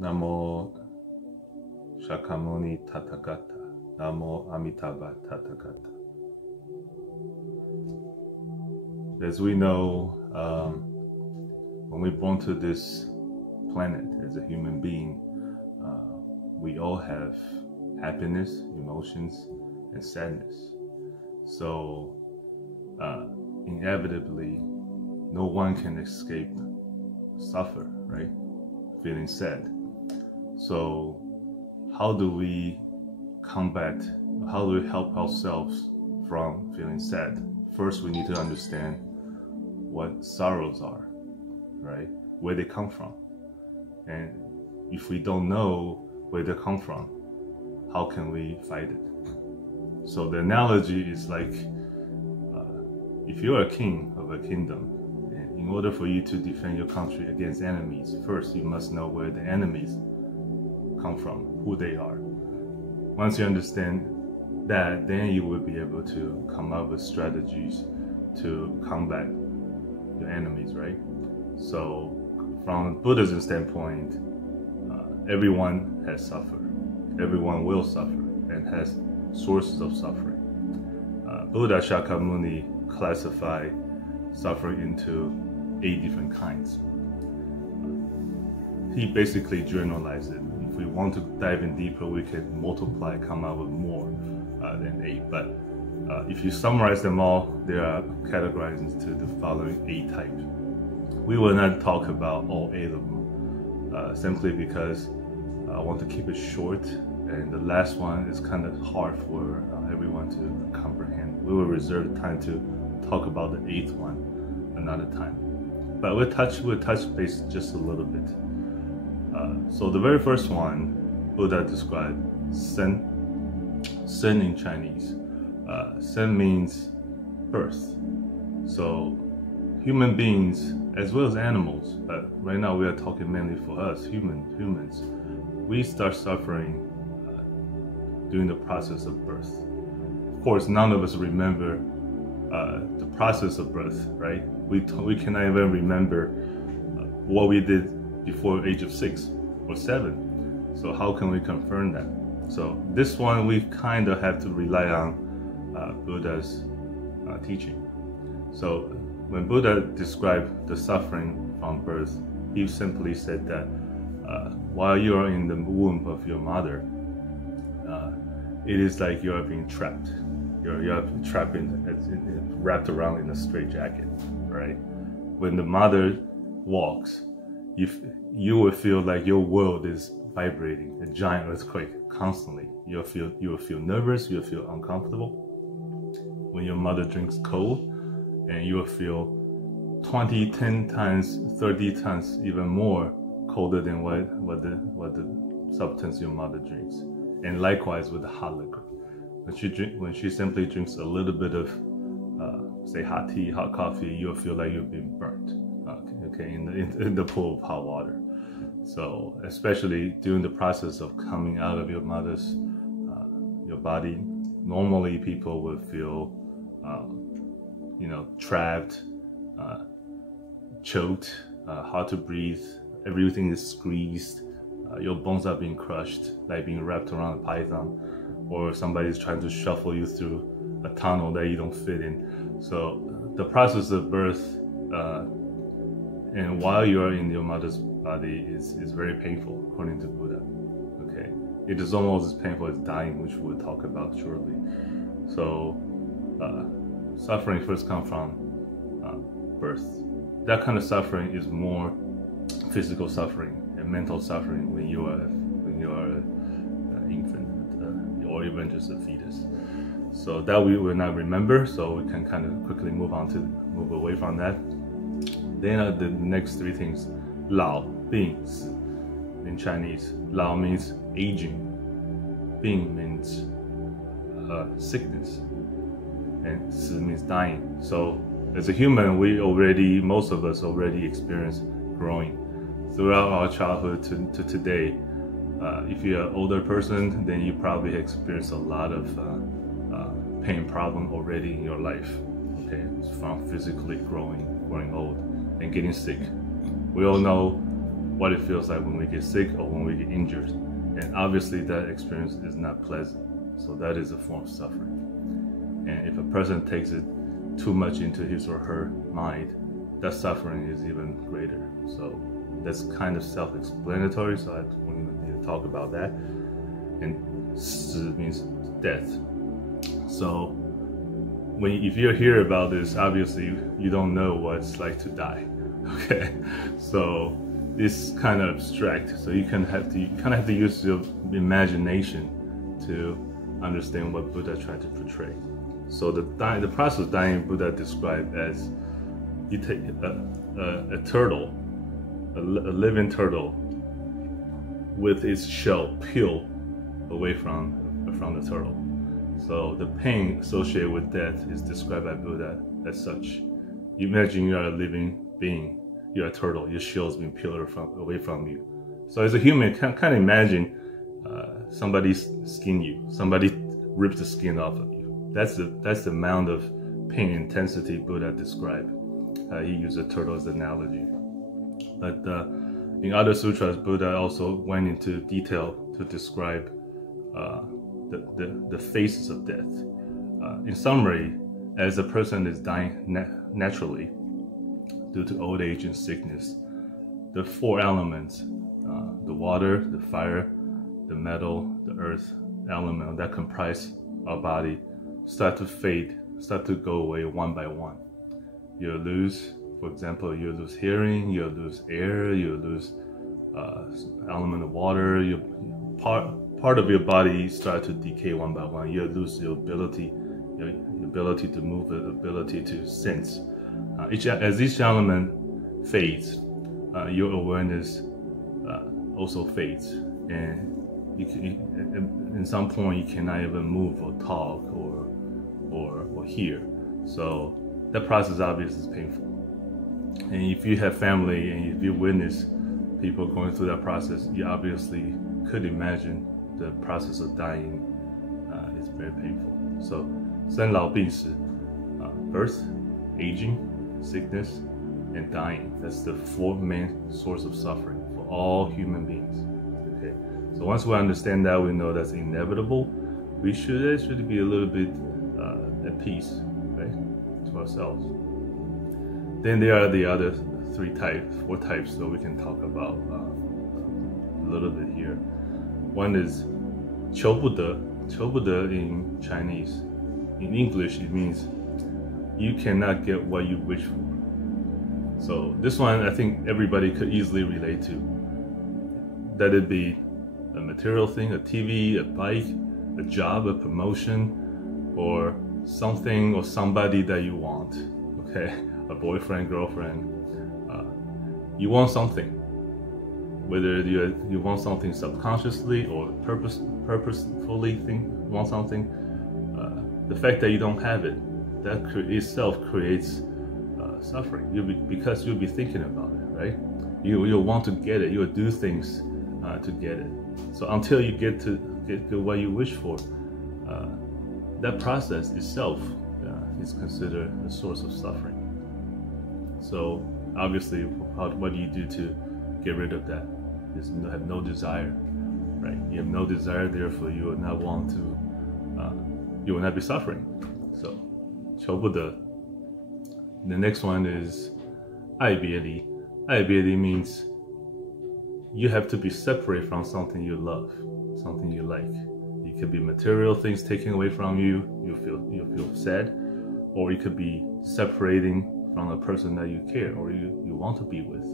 Namo Shakyamuni Tathagata, Namo Amitabha Tathagata. As we know, when we're born to this planet as a human being, we all have happiness, emotions, and sadness. So inevitably, no one can escape suffer, right? Feeling sad. So how do we combat, how do we help ourselves from feeling sad? First, we need to understand what sorrows are, right? Where they come from. And if we don't know where they come from, how can we fight it? So the analogy is like, if you're a king of a kingdom, in order for you to defend your country against enemies, first you must know where the enemies come from, who they are. Once you understand that, then you will be able to come up with strategies to combat your enemies, right? So from Buddhism standpoint, everyone has suffered. Everyone will suffer and has sources of suffering. Buddha Shakyamuni classified suffering into 8 different kinds. He basically generalized it. If we want to dive in deeper, we can multiply, come out with more than 8. But if you summarize them all, they are categorized into the following 8 types. We will not talk about all 8 of them, simply because I want to keep it short, and the last one is kind of hard for everyone to comprehend. We will reserve time to talk about the 8th one another time. But we'll touch base just a little bit. So the very first one, Buddha described sen. Sen in Chinese. Sen means birth. So human beings, as well as animals, but right now we are talking mainly for us, humans, we start suffering during the process of birth. Of course, none of us remember the process of birth, right? We cannot even remember what we did before the age of 6 or 7. So how can we confirm that? So this one we kind of have to rely on Buddha's teaching. So when Buddha described the suffering from birth, he simply said that while you are in the womb of your mother, it is like you are being trapped. You're trapped wrapped around in a straitjacket, right? When the mother walks, you will feel like your world is vibrating, a giant earthquake constantly. You will feel nervous, you'll feel uncomfortable. When your mother drinks cold, and you will feel 20, 10 times, 30 times, even more colder than what the substance your mother drinks. And likewise with the hot liquor. When she simply drinks a little bit of, say, hot tea, hot coffee, you'll feel like you're being burnt, okay, in the pool of hot water. So, especially during the process of coming out of your mother's, your body, normally people would feel, trapped, choked, hard to breathe, everything is squeezed, your bones are being crushed, like being wrapped around a python, or somebody's trying to shuffle you through a tunnel that you don't fit in. So the process of birth, and while you are in your mother's body, is very painful, according to Buddha. Okay, it is almost as painful as dying, which we'll talk about shortly. So suffering first comes from birth. That kind of suffering is more physical suffering and mental suffering when you are an infant, or even just a fetus. So that we will not remember, so we can kind of quickly move away from that. Then the next 3 things, 老, 病, 死. In Chinese, 老 means aging, 病 means sickness, and 死 means dying. So as a human, most of us already experience growing throughout our childhood to today. If you're an older person, then you probably experience a lot of pain problem already in your life. Okay, from physically growing old and getting sick. We all know what it feels like when we get sick or when we get injured. And obviously that experience is not pleasant. So that is a form of suffering. And if a person takes it too much into his or her mind, that suffering is even greater. So that's kind of self-explanatory, so we need to talk about that. And 死 means death. So if you hear about this, obviously you don't know what it's like to die. Okay, so it's kind of abstract. So you kind of have to use your imagination to understand what Buddha tried to portray. So the process of dying, Buddha described as you take a turtle, a living turtle, with its shell peeled away from the turtle. So the pain associated with death is described by Buddha as such. Imagine you are a living being, you're a turtle, your shell is being peeled away from you. So as a human, kind of imagine somebody skin you, somebody ripped the skin off of you. That's the amount of pain intensity Buddha described. He used a turtle as an analogy. But in other sutras, Buddha also went into detail to describe the phases of death. In summary, as a person is dying naturally due to old age and sickness, the four elements, the water, the fire, the metal, the earth element that comprise our body, start to fade, start to go away one by one. You'll lose, for example, you'll lose hearing, you'll lose air, you'll lose element of water, part of your body start to decay one by one. You'll lose your ability to move, the ability to sense. As each element fades, your awareness also fades, and in some point you cannot even move or talk or hear. So that process obviously is painful. And if you have family and if you witness people going through that process, you obviously could imagine the process of dying is very painful. So 生老病死, birth, aging, sickness, and dying. That's the four main source of suffering for all human beings. Okay, so once we understand that, we know that's inevitable. We should actually be a little bit at peace, right, to ourselves. Then there are the other four types that we can talk about a little bit here. One is 求不得. 求不得 in Chinese. In English, it means you cannot get what you wish for. So this one, I think everybody could easily relate to. That it be a material thing, a TV, a bike, a job, a promotion, or something or somebody that you want. Okay, a boyfriend, girlfriend. You want something. Whether you want something subconsciously or purposefully want something, the fact that you don't have it, that itself creates suffering. Because you'll be thinking about it, right? You'll want to get it. You'll do things to get it. So until you get to what you wish for, that process itself is considered a source of suffering. So obviously, what do you do to get rid of that? Is have no desire, right? You have no desire, therefore you will not want to, you will not be suffering. So, 求不得. The next one is 爱别离. 爱别离 means you have to be separate from something you love, something you like. It could be material things taken away from you, you feel sad, or it could be separating from a person that you care or you want to be with.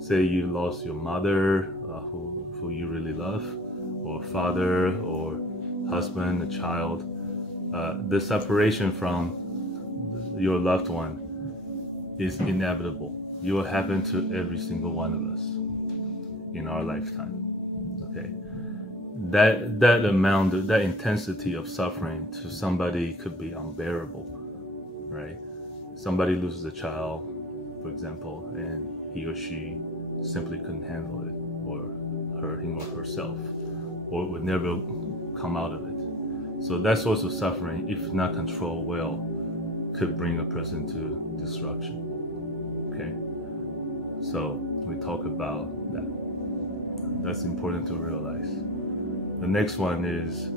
Say you lost your mother, who you really love, or father, or husband, a child. The separation from your loved one is inevitable. It will happen to every single one of us in our lifetime. Okay, that amount, that intensity of suffering to somebody could be unbearable, right? Somebody loses a child, for example, and he or she simply couldn't handle it, or him or herself, or would never come out of it. So that source of suffering, if not controlled well, could bring a person to destruction. Okay, so we talk about That's important to realize. The next one is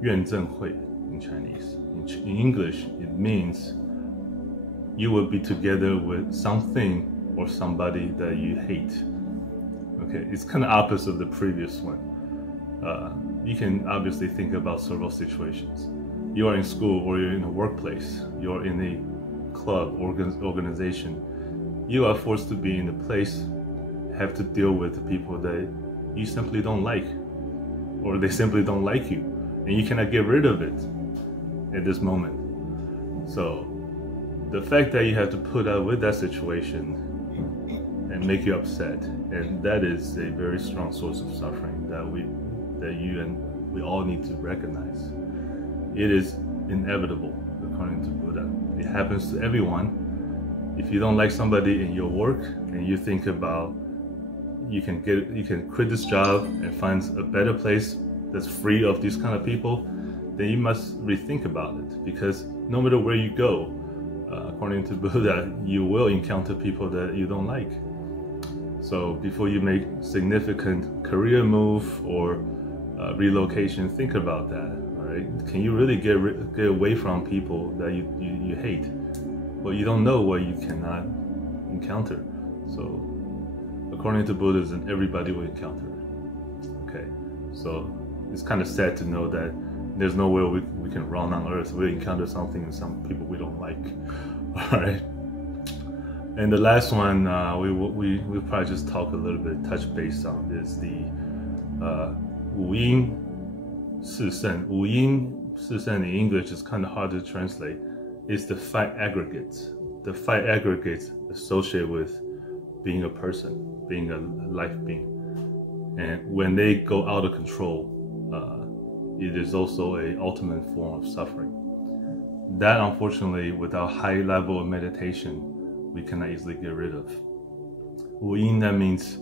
怨憎会 in Chinese. In English, it means you will be together with something or somebody that you hate. Okay, it's kind of opposite of the previous one. You can obviously think about several situations. You are in school or you're in a workplace. You're in a club, organization. You are forced to be in a place, have to deal with the people that you simply don't like, or they simply don't like you, and you cannot get rid of it at this moment. So the fact that you have to put up with that situation and make you upset, and that is a very strong source of suffering that you and we all need to recognize. It is inevitable according to Buddha. It happens to everyone. If you don't like somebody in your work and you think about you can quit this job and find a better place that's free of these kind of people, then you must rethink about it, because no matter where you go, according to Buddha, you will encounter people that you don't like. So before you make significant career move or relocation, think about that. All right? Can you really get away from people that you hate? Well, you don't know what you cannot encounter. So according to Buddhism, everybody will encounter it. Okay, so it's kind of sad to know that there's nowhere we can run on earth. We'll encounter something and some people we don't like. All right. And the last one, we'll probably just talk a little bit, touch base on, is the 五阴四圣. 五阴四圣 in English is kind of hard to translate. It's the fight aggregates. The fight aggregates associated with being a person, being a life being. And when they go out of control, it is also an ultimate form of suffering. That, unfortunately, without high level of meditation, we cannot easily get rid of. 五阴, that means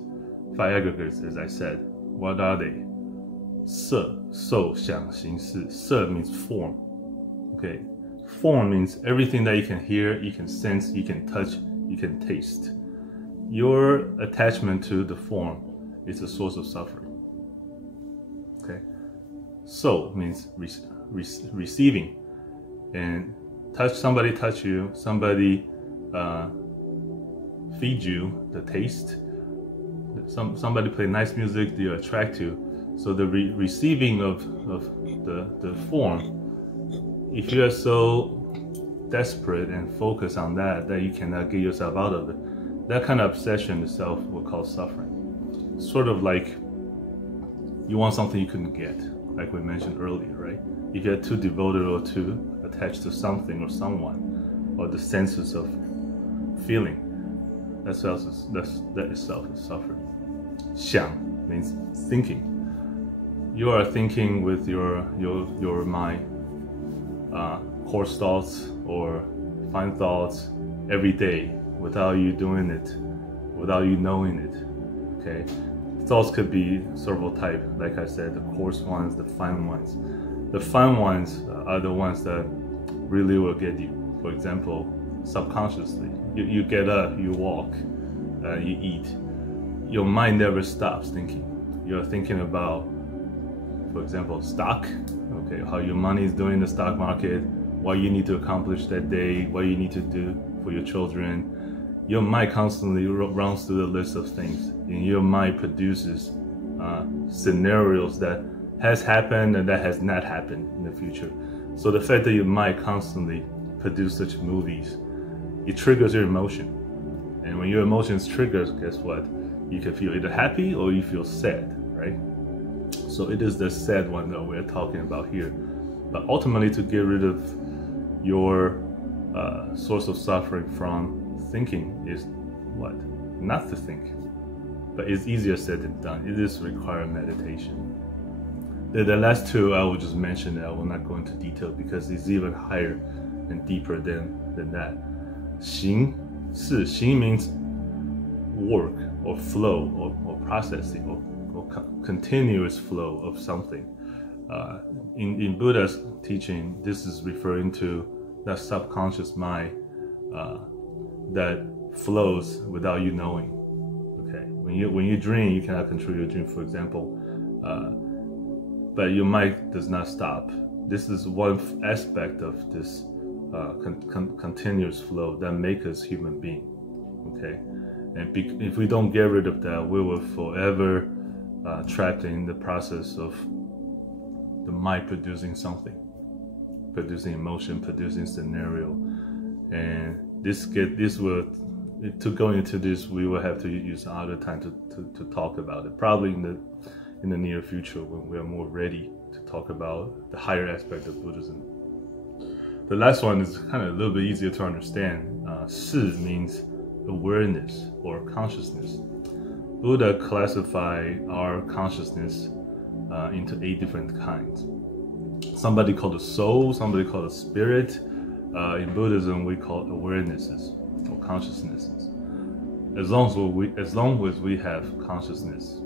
five aggregates, as I said. What are they? 色, 受, 想, 行, 识. 色 means form. Okay, form means everything that you can hear, you can sense, you can touch, you can taste. Your attachment to the form is a source of suffering. Okay, so means receiving, and somebody touch you, somebody feed you the taste, somebody play nice music, you attract you. So the receiving of the form, if you are so desperate and focused on that you cannot get yourself out of it, that kind of obsession itself will cause suffering. Sort of like you want something you couldn't get, like we mentioned earlier, right? If you're too devoted or too attached to something or someone, or the senses of feeling, that itself is suffering. 想 means thinking. You are thinking with your mind, coarse thoughts or fine thoughts every day without you doing it, without you knowing it. Okay, thoughts could be several types. Like I said, the coarse ones, the fine ones. The fine ones are the ones that really will get you. For example, subconsciously, you get up, you walk, you eat. Your mind never stops thinking. You're thinking about, for example, stock. Okay, how your money is doing in the stock market, what you need to accomplish that day, what you need to do for your children. Your mind constantly runs through the list of things, and your mind produces scenarios that has happened and that has not happened in the future. So the fact that your mind constantly produces such movies, it triggers your emotion. And when your emotions triggers, guess what? You can feel either happy or you feel sad, right? So it is the sad one that we're talking about here. But ultimately, to get rid of your source of suffering from thinking is what? Not to think. But it's easier said than done. It is require meditation. The last two I will just mention, I will not go into detail because it's even higher and deeper than that. 行, 是, 行 means work or flow or processing or continuous flow of something. In Buddha's teaching, this is referring to that subconscious mind that flows without you knowing. Okay, When you dream, you cannot control your dream, for example, but your mind does not stop. This is one aspect of this continuous flow that makes us human being. Okay, and if we don't get rid of that, we will forever trapped in the process of the mind producing something, producing emotion, producing scenario, and to go into this, we will have to use other time to talk about it. Probably in the near future, when we are more ready to talk about the higher aspect of Buddhism. The last one is kind of a little bit easier to understand. Si means awareness or consciousness. Buddha classified our consciousness into 8 different kinds. Somebody called the soul, somebody called the spirit. In Buddhism, we call it awarenesses or consciousnesses. As long as we have consciousness,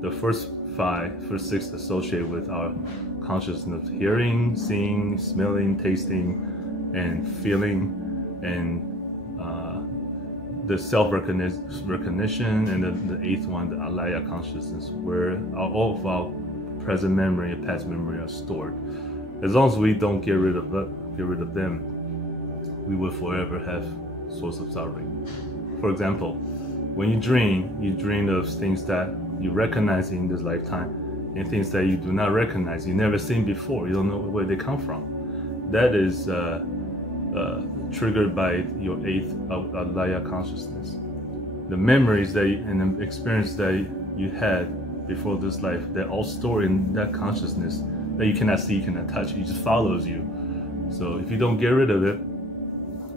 the first 6 associated with our consciousness: hearing, seeing, smelling, tasting, and feeling, and the self-recognition, and the 8th one, the alaya consciousness, where all of our present memory and past memory are stored. As long as we don't get rid of them, we will forever have source of suffering. For example, when you dream of things that you recognize in this lifetime, and things that you do not recognize, you never seen before, you don't know where they come from. That is triggered by your 8th alaya consciousness. The memories and the experience that you had before this life, they're all stored in that consciousness that you cannot see, you cannot touch. It just follows you. So if you don't get rid of it,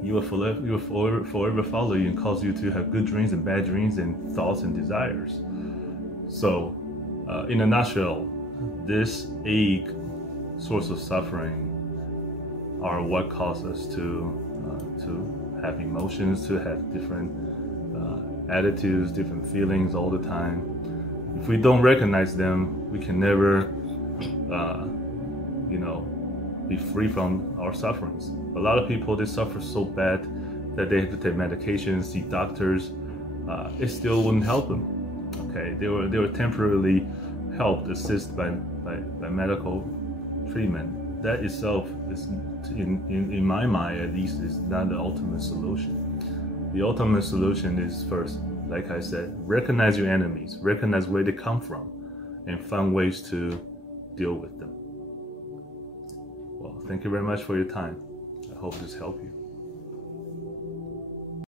you will forever follow you and cause you to have good dreams and bad dreams and thoughts and desires. So in a nutshell, this 8 source of suffering are what cause us to have emotions, to have different attitudes, different feelings all the time. If we don't recognize them, we can never be free from our sufferings. A lot of people, they suffer so bad that they have to take medications, see doctors. It still wouldn't help them. Okay, they were temporarily helped, assisted by medical treatment. That itself is, in my mind at least, is not the ultimate solution. The ultimate solution is, first, like I said, recognize your enemies, recognize where they come from, and find ways to deal with them. Well, thank you very much for your time. I hope this helped you.